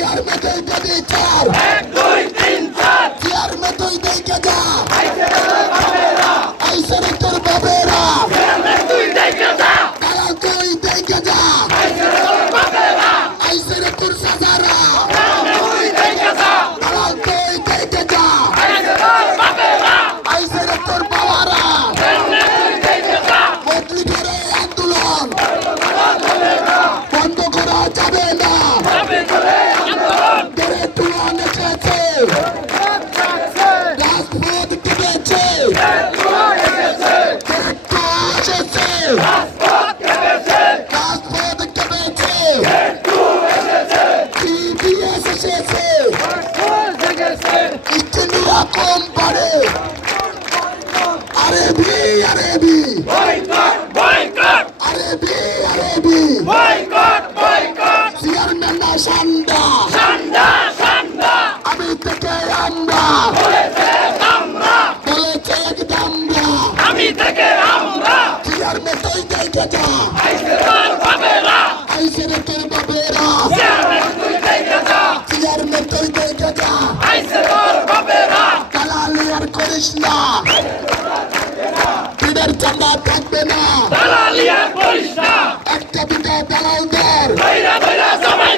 জিয়ার মতোই যদি চার 1 2 3 4 জিয়ার মতোই দেখে যা আইছে তোর বাপেরা আইসের তোর বাবেরা চেয়ারম্যান তুই দেখে যা দালাল তুই দেখে যা আইছে তোর বাপেরা আইসের তোর সাজারা চেয়ারম্যান তুই দেখে যা দালাল তুই দেখে যা আইছে তোর বাপেরা আইসের তোর বাবারা চেয়ারম্যান তুই দেখে যা বদলি করে আন্দোলন বন্ধ করা যাবে না যাবে করে আন্দোলন গড়ে তোলা নেচেছে রাজপথ কেঁদেছে একটু এসেছে রাজপথ কেঁদেছে রাজপথ কেঁদেছে একটু এসেছে CBS এসেছে ফুল জেগেছে ইস্টিনিয়া কম পারে আরেবি আরেবি বয়কট বয়কট আরেবি আরেবি বয়কট বয়কট চেয়ারম্যান না সান্ডা ঠান্ডা ঠান্ডা আমি থেকে আমরা বলেছে আমরা বলেছে একদমরা আমি থেকে আমরা চেয়ারম্যান তুই দেখে যা আইছে তোর বাপেরা আইসের তোর বাবেরা চেয়ারম্যান তুই দেখে যা চেয়ারম্যান তুই দেখে যা আইছে তোর বাপেরা দালালি আর করিস না পিঠের চামড়া থাকবে না দালালি আর করিস না একটা দুটা দালালদের ধৈরা ধৈরা সবাই